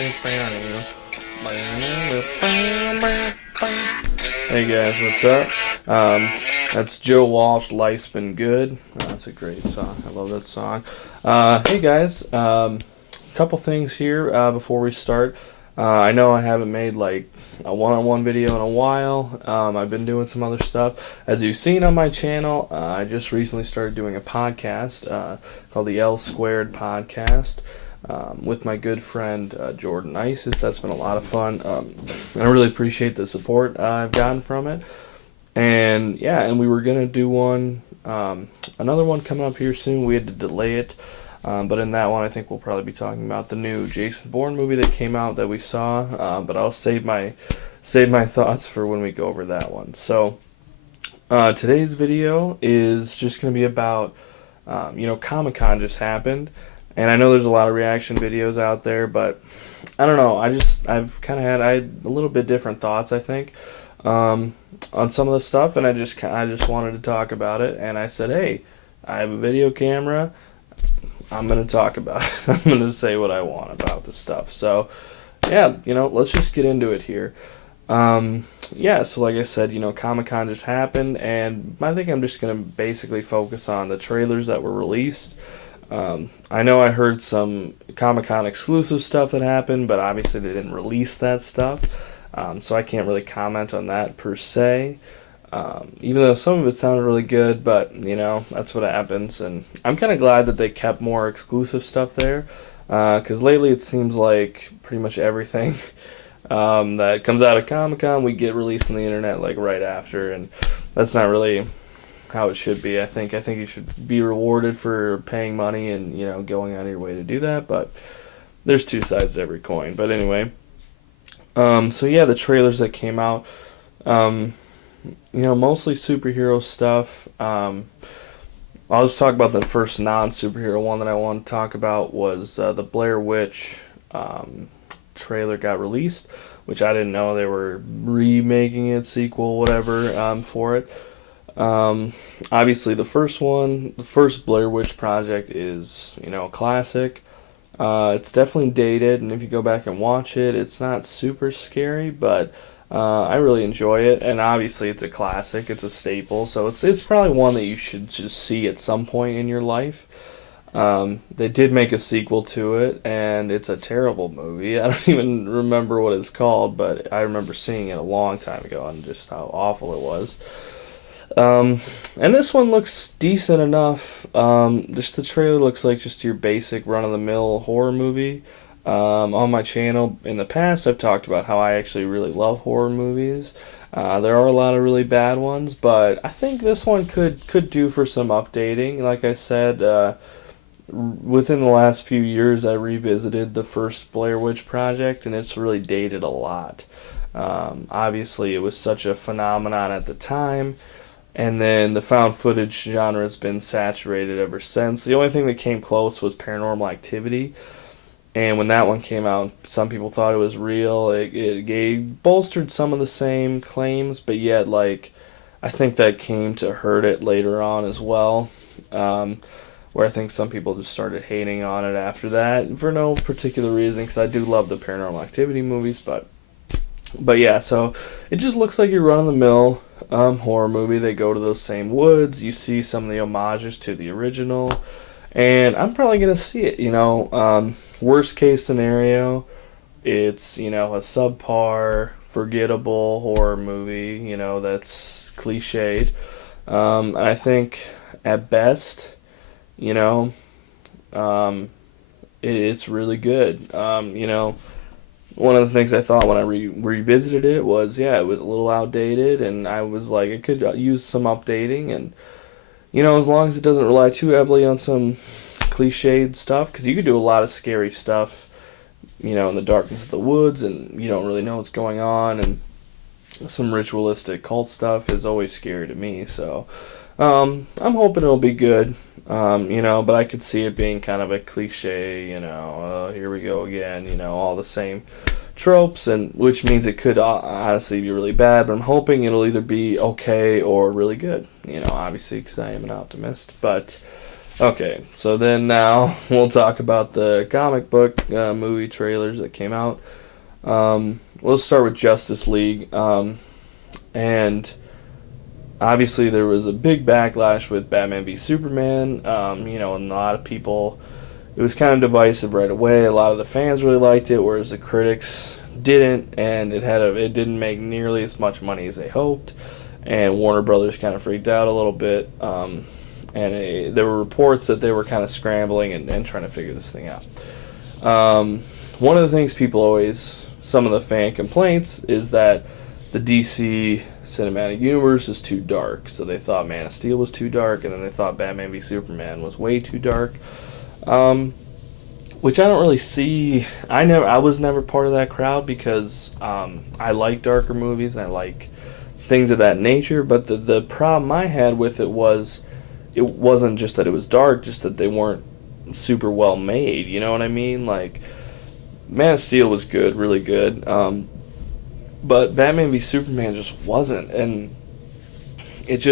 Hey guys, what's up? That's Joe Walsh, Life's Been Good. That's a great song. I love that song. Hey guys, couple things here before we start. I know I haven't made like a one-on-one video in a while. I've been doing some other stuff. As you've seen on my channel, I just recently started doing a podcast called the L Squared Podcast. With my good friend Jordan Isis. That's been a lot of fun. I really appreciate the support I've gotten from it. And yeah, and we were gonna do another one coming up here soon. We had to delay it, but in that one, I think we'll probably be talking about the new Jason Bourne movie that came out that we saw. But I'll save my thoughts for when we go over that one. So today's video is just gonna be about Comic-Con just happened. And I know there's a lot of reaction videos out there, but I don't know. I've kind of had a little bit different thoughts, I think, on some of the stuff, and I just wanted to talk about it. And I said, hey, I have a video camera. I'm gonna talk about it. I'm gonna say what I want about the stuff. So yeah, let's just get into it here. Yeah, so like I said, Comic-Con just happened, and I think I'm just gonna basically focus on the trailers that were released. I know I heard some Comic-Con exclusive stuff that happened, but obviously they didn't release that stuff, so I can't really comment on that per se, even though some of it sounded really good, but, that's what happens, and I'm kind of glad that they kept more exclusive stuff there, because lately it seems like pretty much everything that comes out of Comic-Con we get released on the internet, like, right after, and that's not really how it should be. I think you should be rewarded for paying money and going out of your way to do that. But there's two sides to every coin. But anyway, so yeah, the trailers that came out, mostly superhero stuff. I'll just talk about the first non-superhero one that I want to talk about was the Blair Witch trailer got released, which I didn't know they were remaking it, sequel, whatever, for it. Obviously the first Blair Witch project is, a classic. It's definitely dated, and if you go back and watch it, it's not super scary, but I really enjoy it, and obviously it's a classic, it's a staple, so it's probably one that you should just see at some point in your life. They did make a sequel to it, and it's a terrible movie. I don't even remember what it's called, but I remember seeing it a long time ago and just how awful it was. And this one looks decent enough. Just the trailer looks like just your basic run-of-the-mill horror movie. On my channel in the past, I've talked about how I actually really love horror movies. There are a lot of really bad ones, but I think this one could do for some updating. Like I said, within the last few years, I revisited the first Blair Witch Project, and it's really dated a lot. Obviously, it was such a phenomenon at the time. And then the found footage genre has been saturated ever since. The only thing that came close was Paranormal Activity. And when that one came out, some people thought it was real. It bolstered some of the same claims, but yet, I think that came to hurt it later on as well. Where I think some people just started hating on it after that for no particular reason, because I do love the Paranormal Activity movies, but yeah, so it just looks like your run-of-the-mill horror movie. They go to those same woods. You see some of the homages to the original, and I'm probably gonna see it. Worst case scenario, it's a subpar, forgettable horror movie. That's cliched. I think at best, it's really good. One of the things I thought when I revisited it was, it was a little outdated, and I was like, it could use some updating, and, as long as it doesn't rely too heavily on some cliched stuff, because you could do a lot of scary stuff, in the darkness of the woods, and you don't really know what's going on, and some ritualistic cult stuff is always scary to me, so, I'm hoping it'll be good, but I could see it being kind of a cliche, here we go again, all the same tropes, and which means it could honestly be really bad, but I'm hoping it'll either be okay or really good, obviously, because I am an optimist, but Okay, so then now we'll talk about the comic book movie trailers that came out. We'll start with Justice League. And obviously there was a big backlash with Batman v Superman. And a lot of people, it was kind of divisive right away. A lot of the fans really liked it, whereas the critics didn't, and it didn't make nearly as much money as they hoped. And Warner Brothers kind of freaked out a little bit. There were reports that they were kind of scrambling and trying to figure this thing out. One of the things some of the fan complaints is that the DC cinematic universe is too dark. So they thought Man of Steel was too dark, and then they thought Batman v Superman was way too dark. Which I don't really see. I was never part of that crowd because I like darker movies and I like things of that nature. But the problem I had with it wasn't just that it was dark, just that they weren't super well made. You know what I mean? Like, Man of Steel was good, really good. But Batman v Superman just wasn't, and it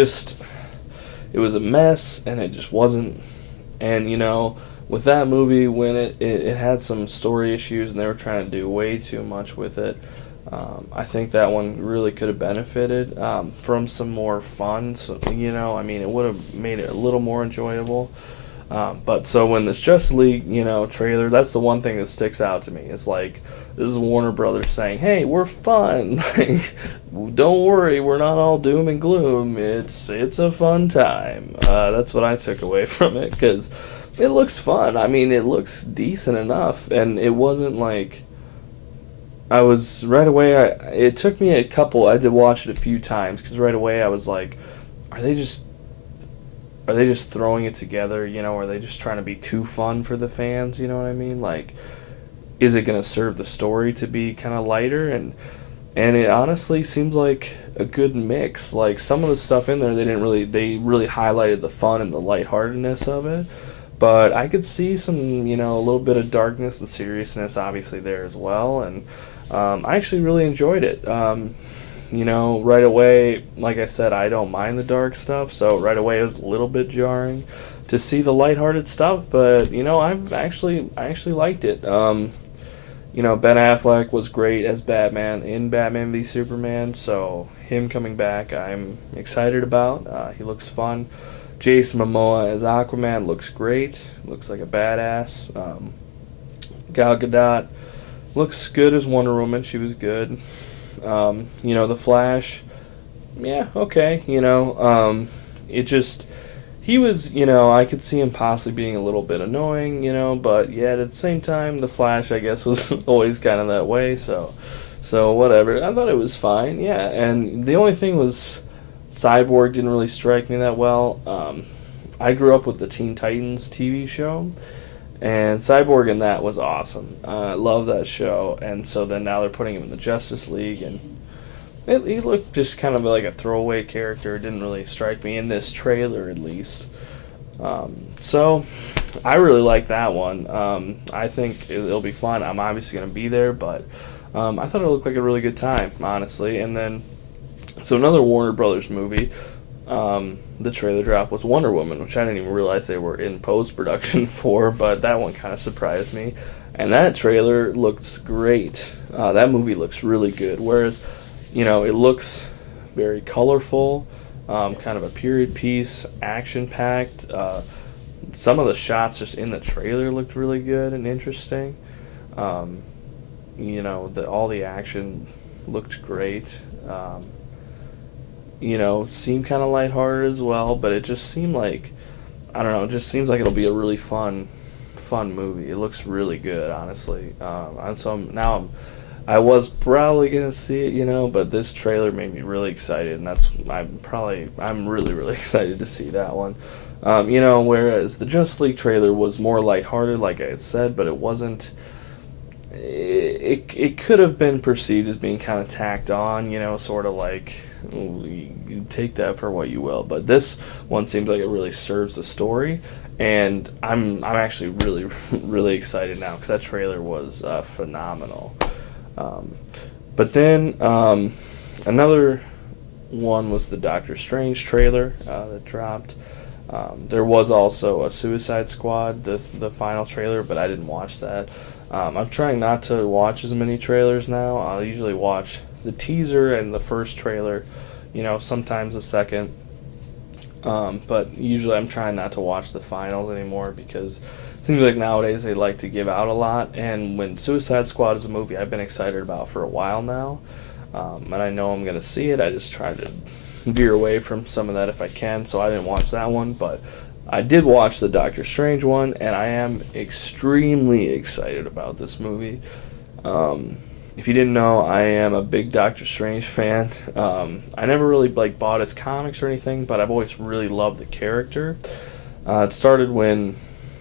was a mess, and it just wasn't. And with that movie, when it had some story issues, and they were trying to do way too much with it, I think that one really could have benefited from some more fun. So, it would have made it a little more enjoyable. But so when this Justice League, trailer, that's the one thing that sticks out to me. It's like, this is Warner Brothers saying, "Hey, we're fun. Like, don't worry, we're not all doom and gloom. It's a fun time." That's what I took away from it, because it looks fun. I mean, it looks decent enough, and it wasn't like I was right away. It took me I did watch it a few times because right away I was like, are they just throwing it together? Are they just trying to be too fun for the fans? You know what I mean? Like, is it going to serve the story to be kind of lighter? And it honestly seems like a good mix. Like, some of the stuff in there, they really highlighted the fun and the lightheartedness of it. But I could see some, a little bit of darkness and seriousness obviously there as well. And I actually really enjoyed it. Right away, like I said, I don't mind the dark stuff, so right away it was a little bit jarring to see the lighthearted stuff, but I actually liked it. Ben Affleck was great as Batman in Batman v Superman, so him coming back, I'm excited about. He looks fun. Jason Momoa as Aquaman looks great. Looks like a badass. Gal Gadot looks good as Wonder Woman. She was good. The Flash, yeah, okay, it just, he was, I could see him possibly being a little bit annoying, but yeah, at the same time, the Flash, I guess, was always kind of that way, so whatever. I thought it was fine, yeah, and the only thing was, Cyborg didn't really strike me that well. I grew up with the Teen Titans TV show, and Cyborg in that was awesome. I love that show. And so then now they're putting him in the Justice League, and he looked just kind of like a throwaway character. It didn't really strike me in this trailer, at least. So I really like that one. I think it'll be fun. I'm obviously going to be there, but I thought it looked like a really good time, honestly. And then, so another Warner Brothers movie, the trailer drop was Wonder Woman, which I didn't even realize they were in post-production for, but that one kind of surprised me. And that trailer looks great. That movie looks really good, whereas, it looks very colorful, kind of a period piece, action-packed. Some of the shots just in the trailer looked really good and interesting. All the action looked great. Seemed kind of lighthearted as well, but it just seemed like, I don't know, it just seems like it'll be a really fun movie. It looks really good, honestly. And so I was probably gonna see it, but this trailer made me really excited, and I'm really, really excited to see that one. Whereas the Justice League trailer was more lighthearted, like I had said, but it wasn't. It could have been perceived as being kind of tacked on, sort of like, you take that for what you will. But this one seems like it really serves the story, and I'm actually really, really excited now because that trailer was phenomenal. But then another one was the Doctor Strange trailer that dropped. There was also a Suicide Squad, the final trailer, but I didn't watch that. I'm trying not to watch as many trailers now. I'll usually watch the teaser and the first trailer, sometimes the second. But usually I'm trying not to watch the finals anymore because it seems like nowadays they like to give out a lot. And when Suicide Squad is a movie I've been excited about for a while now, and I know I'm going to see it, I just try to veer away from some of that if I can, so I didn't watch that one. But I did watch the Doctor Strange one, and I am extremely excited about this movie. If you didn't know, I am a big Doctor Strange fan. I never really bought his comics or anything, but I've always really loved the character. It started when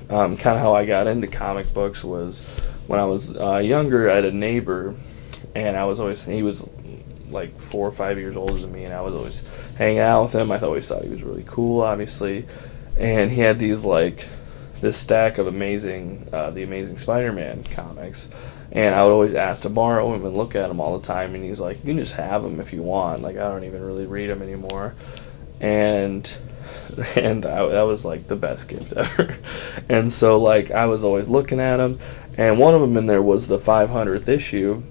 kind of how I got into comic books was when I was younger. I had a neighbor, and he was like 4 or 5 years older than me, and I was always hanging out with him. I always thought he was really cool, obviously, and he had this stack of the Amazing Spider-Man comics. And I would always ask to borrow him and look at him all the time. And he's like, you can just have them if you want. Like, I don't even really read them anymore. And that was, like, the best gift ever. And so, like, I was always looking at them. And one of them in there was the 500th issue.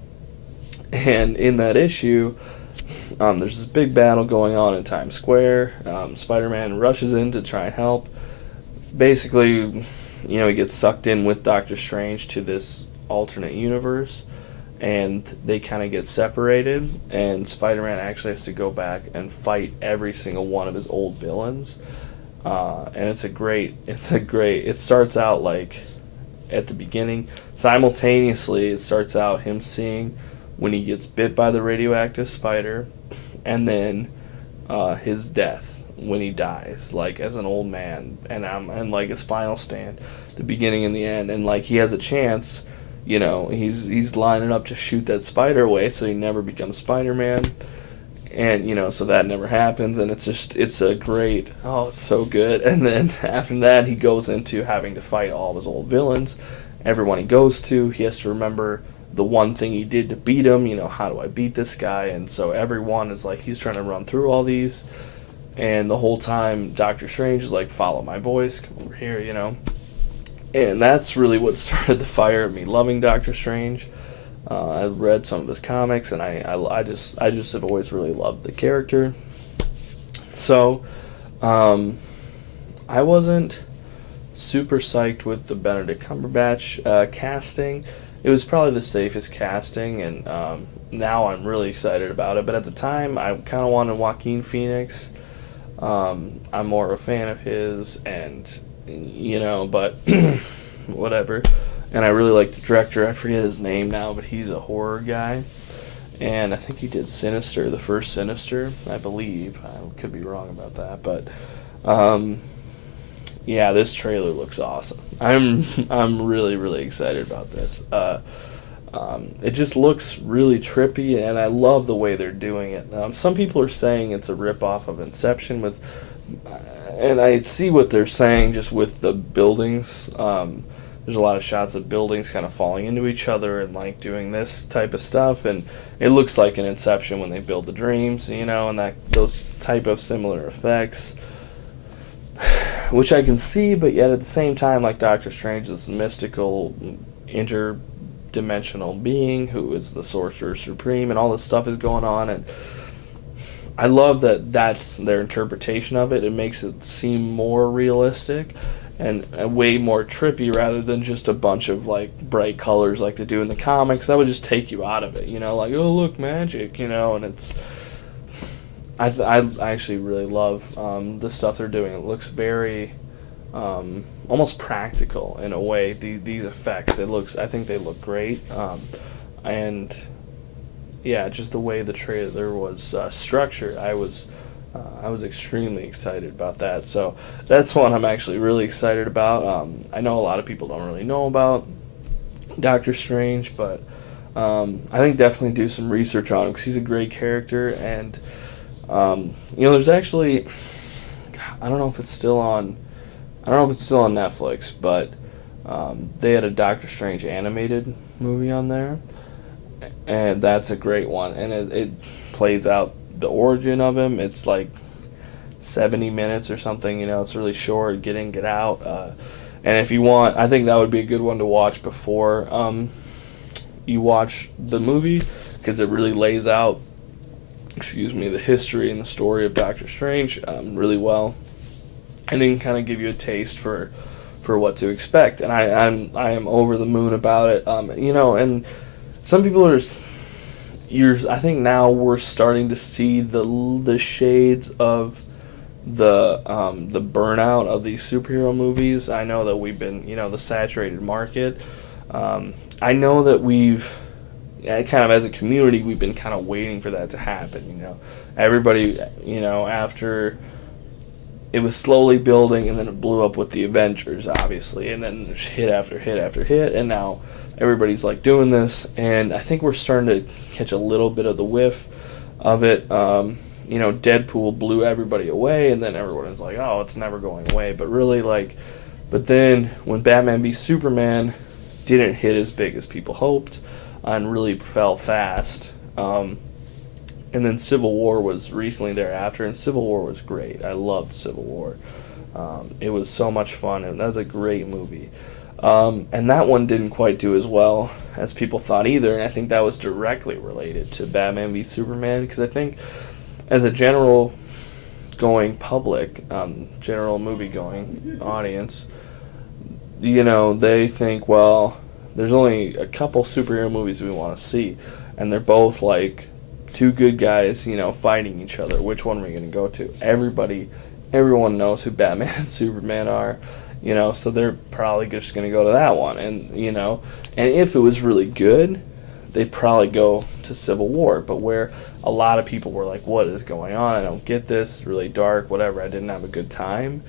And in that issue, there's this big battle going on in Times Square. Spider-Man rushes in to try and help. Basically, he gets sucked in with Doctor Strange to this alternate universe, and they kind of get separated, and Spider-Man actually has to go back and fight every single one of his old villains. And it starts out like at the beginning. Simultaneously, it starts out him seeing when he gets bit by the radioactive spider, and then his death when he dies, like as an old man, and like his final stand, the beginning and the end, and like he has a chance. He's lining up to shoot that spider away so he never becomes Spider-Man. And, so that never happens. And it's so good. And then after that, he goes into having to fight all of his old villains. Everyone he goes to, he has to remember the one thing he did to beat him. How do I beat this guy? And so everyone is like, he's trying to run through all these. And the whole time, Doctor Strange is like, follow my voice, come over here, And that's really what started the fire of me loving Doctor Strange. I read some of his comics, and I just have always really loved the character. So, I wasn't super psyched with the Benedict Cumberbatch casting. It was probably the safest casting, and now I'm really excited about it. But at the time, I kind of wanted Joaquin Phoenix. I'm more of a fan of his, and but whatever. And I really like the director. I forget his name now, but he's a horror guy. And I think he did Sinister, the first Sinister, I believe. I could be wrong about that, but yeah, this trailer looks awesome. I'm really, really excited about this. It just looks really trippy, and I love the way they're doing it. Some people are saying it's a ripoff of Inception and I see what they're saying just with the buildings. There's a lot of shots of buildings kind of falling into each other and like doing this type of stuff, and it looks like an Inception when they build the dreams, and those type of similar effects, which I can see. But yet at the same time, like Doctor Strange, this mystical interdimensional being who is the Sorcerer Supreme, and all this stuff is going on, and I love that that's their interpretation of it. It makes it seem more realistic and way more trippy rather than just a bunch of like bright colors like they do in the comics. That would just take you out of it, like, oh look, magic, and it's I actually really love the stuff they're doing. It looks very almost practical in a way. These effects, I think they look great, and yeah, just the way the trailer was structured, I was extremely excited about that. So that's one I'm actually really excited about. I know a lot of people don't really know about Doctor Strange, but I think definitely do some research on him because he's a great character. And there's actually, I don't know if it's still on Netflix, but they had a Doctor Strange animated movie on there, and that's a great one. And it plays out the origin of him. It's 70 minutes or something. It's really short. Get in, get out. And if you want, I think that would be a good one to watch before you watch the movie, because it really lays out, the history and the story of Doctor Strange really well, and it can kind of give you a taste for what to expect. And I am over the moon about it. And some people are. I think now we're starting to see the shades of the burnout of these superhero movies. I know that we've been, the saturated market. I know that we've kind of, as a community, we've been kind of waiting for that to happen. Everybody, after it was slowly building, and then it blew up with the Avengers, obviously, and then hit after hit after hit, and now everybody's like doing this, and I think we're starting to catch a little bit of the whiff of it. Deadpool blew everybody away, and then everyone was like, oh, it's never going away. But really, but then when Batman v Superman didn't hit as big as people hoped, and really fell fast, and then Civil War was recently thereafter, and Civil War was great. I loved Civil War. It was so much fun, and that was a great movie. And that one didn't quite do as well as people thought either, and I think that was directly related to Batman v Superman, because I think as a general going public, general movie-going audience, they think, well, there's only a couple superhero movies we want to see, and they're both like two good guys, fighting each other. Which one are we going to go to? Everyone knows who Batman and Superman are. So they're probably just going to go to that one. And, and if it was really good, they'd probably go to Civil War. But where a lot of people were like, what is going on? I don't get this. It's really dark, whatever. I didn't have a good time.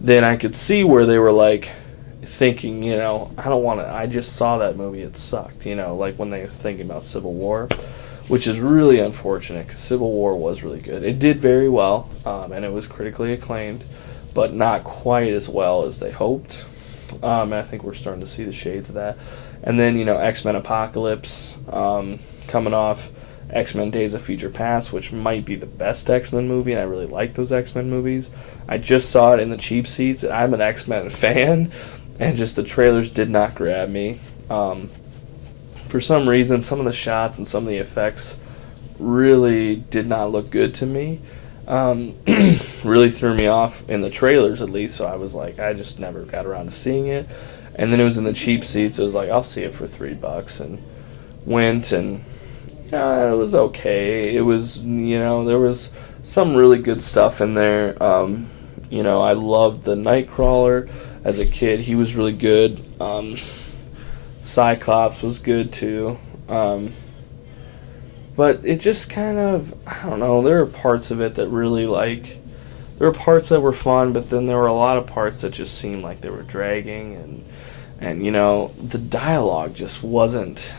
Then I could see where they were like thinking, I don't want to, I just saw that movie. It sucked, like when they were thinking about Civil War, which is really unfortunate because Civil War was really good. It did very well, and it was critically acclaimed, but not quite as well as they hoped. And I think we're starting to see the shades of that. And then, X-Men Apocalypse, coming off X-Men Days of Future Past, which might be the best X-Men movie, and I really like those X-Men movies. I just saw it in the cheap seats, and I'm an X-Men fan, and just the trailers did not grab me. For some reason, some of the shots and some of the effects really did not look good to me. Really threw me off in the trailers, at least, so I was like, I just never got around to seeing it. And then it was in the cheap seats. It was like, I'll see it for $3, and went, and it was okay. It was, there was some really good stuff in there. I loved the Nightcrawler as a kid. He was really good. Cyclops was good too. But it just kind of, I don't know, there were parts of it that really there were parts that were fun, but then there were a lot of parts that just seemed like they were dragging, and the dialogue just wasn't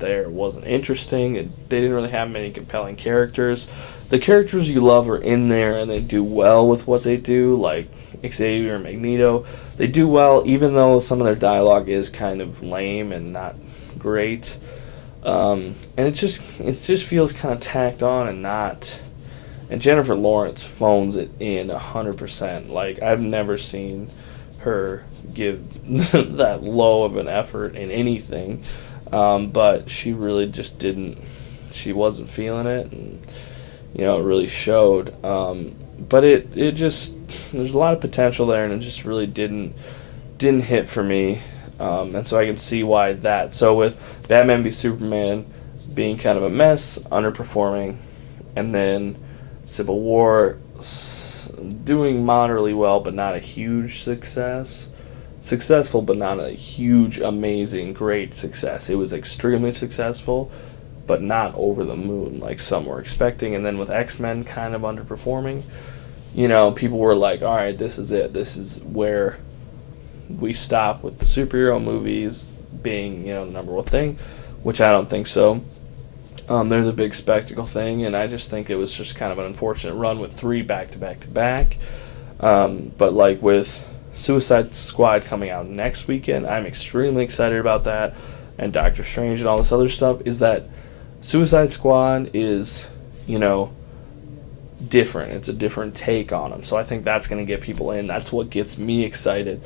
there. It wasn't interesting. They didn't really have many compelling characters. The characters you love are in there, and they do well with what they do, like Xavier and Magneto. They do well, even though some of their dialogue is kind of lame and not great. And it just feels kind of tacked on and not. And Jennifer Lawrence phones it in 100%. Like, I've never seen her give that low of an effort in anything. But she really just didn't. She wasn't feeling it, and it really showed. But it just, there's a lot of potential there, and it just really didn't hit for me. And so I can see why that. So with Batman v Superman being kind of a mess, underperforming, and then Civil War doing moderately well, but not a huge success. Successful, but not a huge, amazing, great success. It was extremely successful, but not over the moon like some were expecting. And then with X-Men kind of underperforming, people were like, all right, this is it. This is where we stop with the superhero movies being, the number one thing, which I don't think so. They're the big spectacle thing, and I just think it was just kind of an unfortunate run with 3 back-to-back-to-back. But like with Suicide Squad coming out next weekend, I'm extremely excited about that, and Doctor Strange and all this other stuff, is that Suicide Squad is, different. It's a different take on them. So I think that's going to get people in. That's what gets me excited.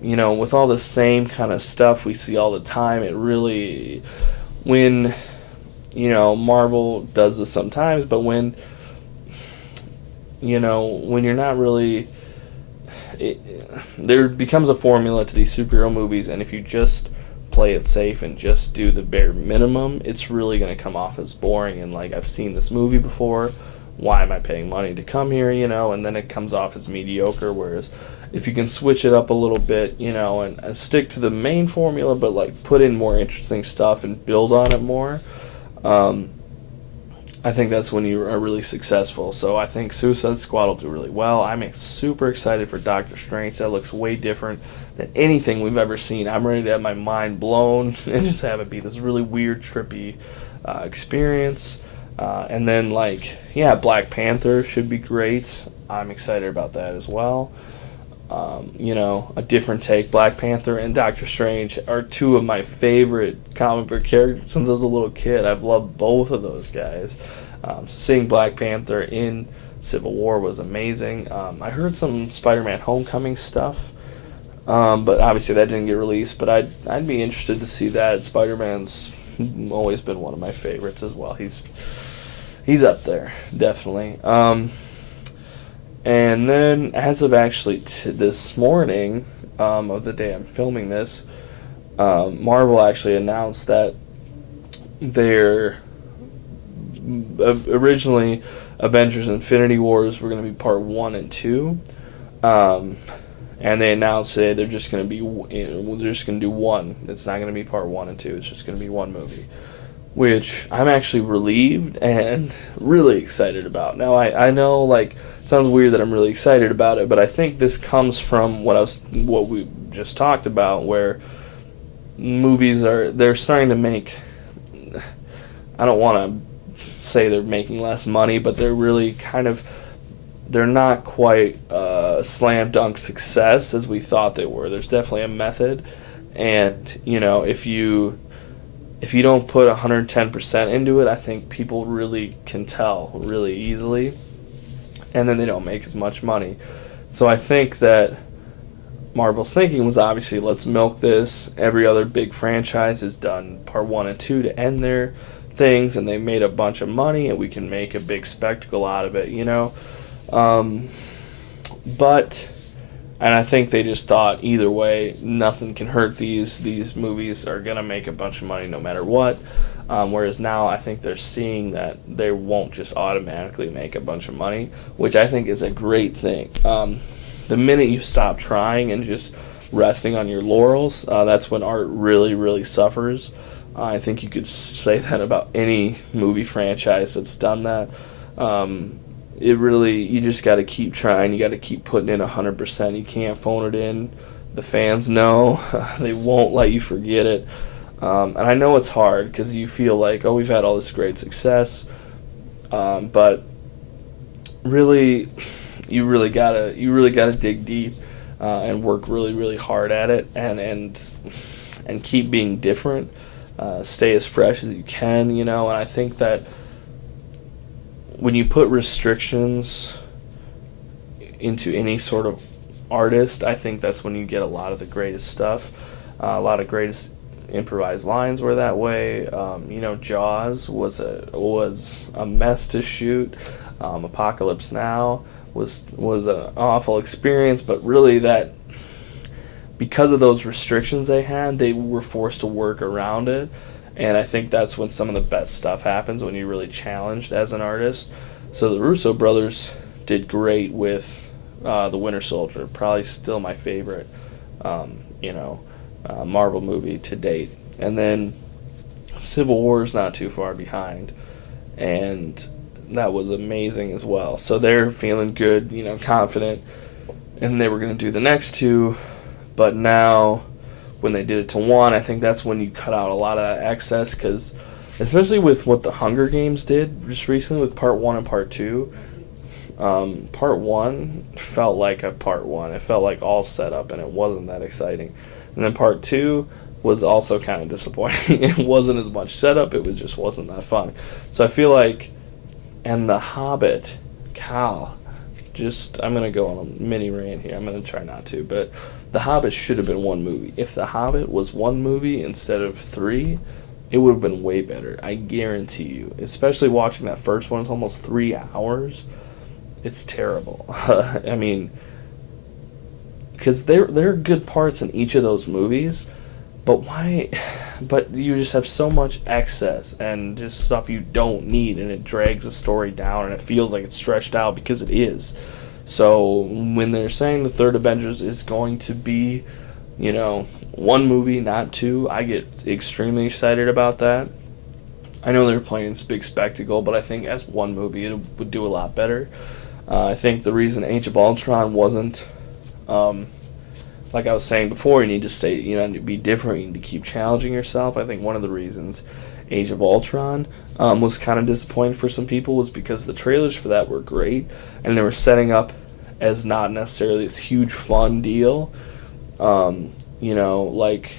With all the same kind of stuff we see all the time, it really, when, Marvel does this sometimes, but when you're not really, there becomes a formula to these superhero movies, and if you just play it safe and just do the bare minimum, it's really going to come off as boring. And like, I've seen this movie before, why am I paying money to come here, and then it comes off as mediocre. Whereas if you can switch it up a little bit, and stick to the main formula, but like put in more interesting stuff and build on it more, I think that's when you are really successful. So I think Suicide Squad will do really well. I'm super excited for Doctor Strange. That looks way different than anything we've ever seen. I'm ready to have my mind blown and just have it be this really weird, trippy experience. And then, Black Panther should be great. I'm excited about that as well. A different take. Black Panther and Doctor Strange are two of my favorite comic book characters since I was a little kid. I've loved both of those guys. Seeing Black Panther in Civil War was amazing. I heard some Spider-Man Homecoming stuff, but obviously that didn't get released. But I'd be interested to see that. Spider-Man's always been one of my favorites as well. He's up there, definitely. And then, as of actually this morning, of the day I'm filming this, Marvel actually announced that their originally Avengers Infinity Wars were going to be part 1 and 2, and they announced today they're just going to do one. It's not going to be part 1 and 2. It's just going to be one movie, which I'm actually relieved and really excited about. Now, I know, it sounds weird that I'm really excited about it, but I think this comes from what we just talked about, where they're starting to make, I don't want to say they're making less money, but they're really they're not quite slam dunk success as we thought they were. There's definitely a method, and, if you don't put 110% into it, I think people really can tell really easily, and then they don't make as much money. So I think that Marvel's thinking was obviously, let's milk this. Every other big franchise has done part 1 and 2 to end their things, and they made a bunch of money, and we can make a big spectacle out of it, And I think they just thought, either way, nothing can hurt these. These movies are going to make a bunch of money no matter what. Whereas now I think they're seeing that they won't just automatically make a bunch of money, which I think is a great thing. The minute you stop trying and just resting on your laurels, that's when art really, really suffers. I think you could say that about any movie franchise that's done that. You just got to keep trying. You got to keep putting in 100%. You can't phone it in. The fans know. They won't let you forget it. And I know it's hard because you feel like, we've had all this great success. But really, you really gotta dig deep and work really, really hard at it, and keep being different. Stay as fresh as you can, and I think that when you put restrictions into any sort of artist, I think that's when you get a lot of the greatest stuff. A lot of greatest improvised lines were that way. Jaws was a mess to shoot. Apocalypse Now was an awful experience, but really that, because of those restrictions they had, they were forced to work around it. And I think that's when some of the best stuff happens, when you're really challenged as an artist. So the Russo brothers did great with The Winter Soldier, probably still my favorite, Marvel movie to date. And then Civil War is not too far behind, and that was amazing as well. So they're feeling good, confident, and they were going to do the next two, but now when they did it to one, I think that's when you cut out a lot of that excess, because especially with what the Hunger Games did just recently with part 1 and part 2, part 1 felt like a part 1. It felt like all set up, and it wasn't that exciting. And then part 2 was also kind of disappointing. It wasn't as much setup. It just wasn't that fun. So I feel like, and The Hobbit cow. I'm going to go on a mini rant here. I'm going to try not to, but The Hobbit should have been one movie. If The Hobbit was one movie instead of three, it would have been way better. I guarantee you. Especially watching that first one, it's almost 3 hours. It's terrible. I mean, because there are good parts in each of those movies, but why? But you just have so much excess and just stuff you don't need, and it drags the story down, and it feels like it's stretched out because it is. So when they're saying the third Avengers is going to be, one movie, not two, I get extremely excited about that. I know they're playing this big spectacle, but I think as one movie it would do a lot better. I think the reason Age of Ultron wasn't, like I was saying before, you need to be different, you need to keep challenging yourself. I think one of the reasons Age of Ultron was kind of disappointing for some people was because the trailers for that were great, and they were setting up as not necessarily this huge fun deal. Like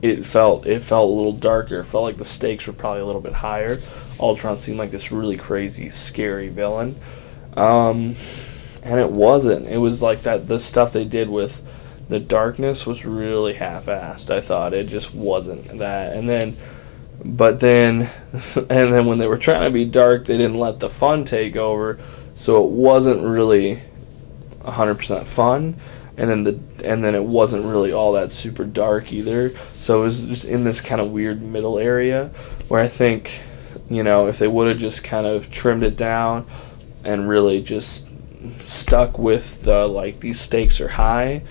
it felt a little darker. It felt like the stakes were probably a little bit higher. Ultron seemed like this really crazy, scary villain. And it wasn't. It was like that. The stuff they did with the darkness was really half-assed. I thought it just wasn't that. And then when they were trying to be dark, they didn't let the fun take over, so it wasn't really 100% fun. And then it wasn't really all that super dark either. So it was just in this kind of weird middle area where I think, if they would have just kind of trimmed it down and really just stuck with the these stakes are high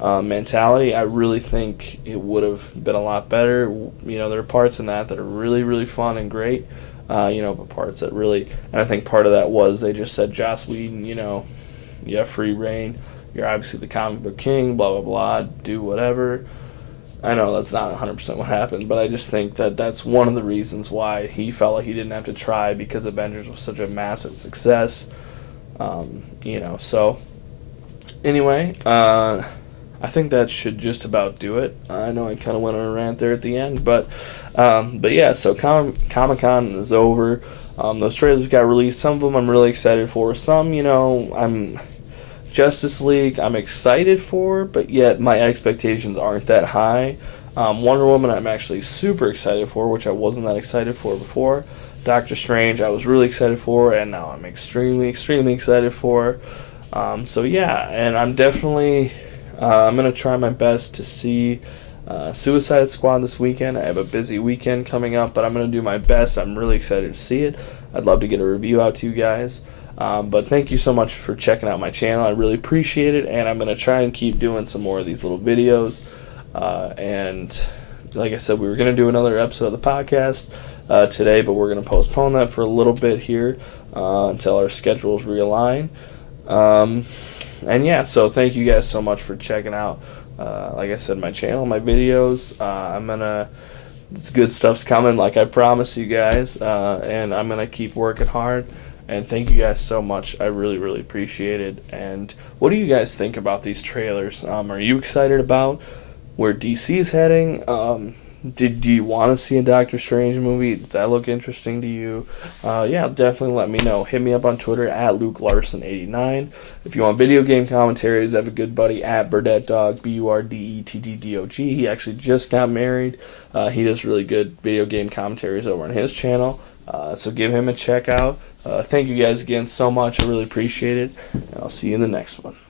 mentality, I really think it would have been a lot better. There are parts in that are really, really fun and great, but parts that really, and I think part of that was they just said, Joss Whedon, you have free reign. You're obviously the comic book king, blah, blah, blah, do whatever. I know that's not 100% what happened, but I just think that that's one of the reasons why he felt like he didn't have to try, because Avengers was such a massive success. So anyway, I think that should just about do it. I know I kind of went on a rant there at the end, but yeah, so Comic-Con is over. Those trailers got released. Some of them I'm really excited for. Some, I'm Justice League I'm excited for, but yet my expectations aren't that high. Wonder Woman I'm actually super excited for, which I wasn't that excited for before. Doctor Strange I was really excited for, and now I'm extremely, extremely excited for. So yeah, and I'm definitely I'm going to try my best to see Suicide Squad this weekend. I have a busy weekend coming up, but I'm going to do my best. I'm really excited to see it. I'd love to get a review out to you guys. But thank you so much for checking out my channel. I really appreciate it, and I'm going to try and keep doing some more of these little videos. And like I said, we were going to do another episode of the podcast today, but we're going to postpone that for a little bit here until our schedules realign. And yeah, so thank you guys so much for checking out, like I said, my channel, my videos. It's good stuff's coming, like I promised you guys, and I'm going to keep working hard. And thank you guys so much. I really, really appreciate it. And what do you guys think about these trailers? Are you excited about where DC is heading? Do you want to see a Doctor Strange movie? Does that look interesting to you? Yeah, definitely let me know. Hit me up on Twitter at LukeLarson89. If you want video game commentaries, I have a good buddy at BurdetDog, BURDETTDOG. He actually just got married. He does really good video game commentaries over on his channel. So give him a check out. Thank you guys again so much. I really appreciate it. And I'll see you in the next one.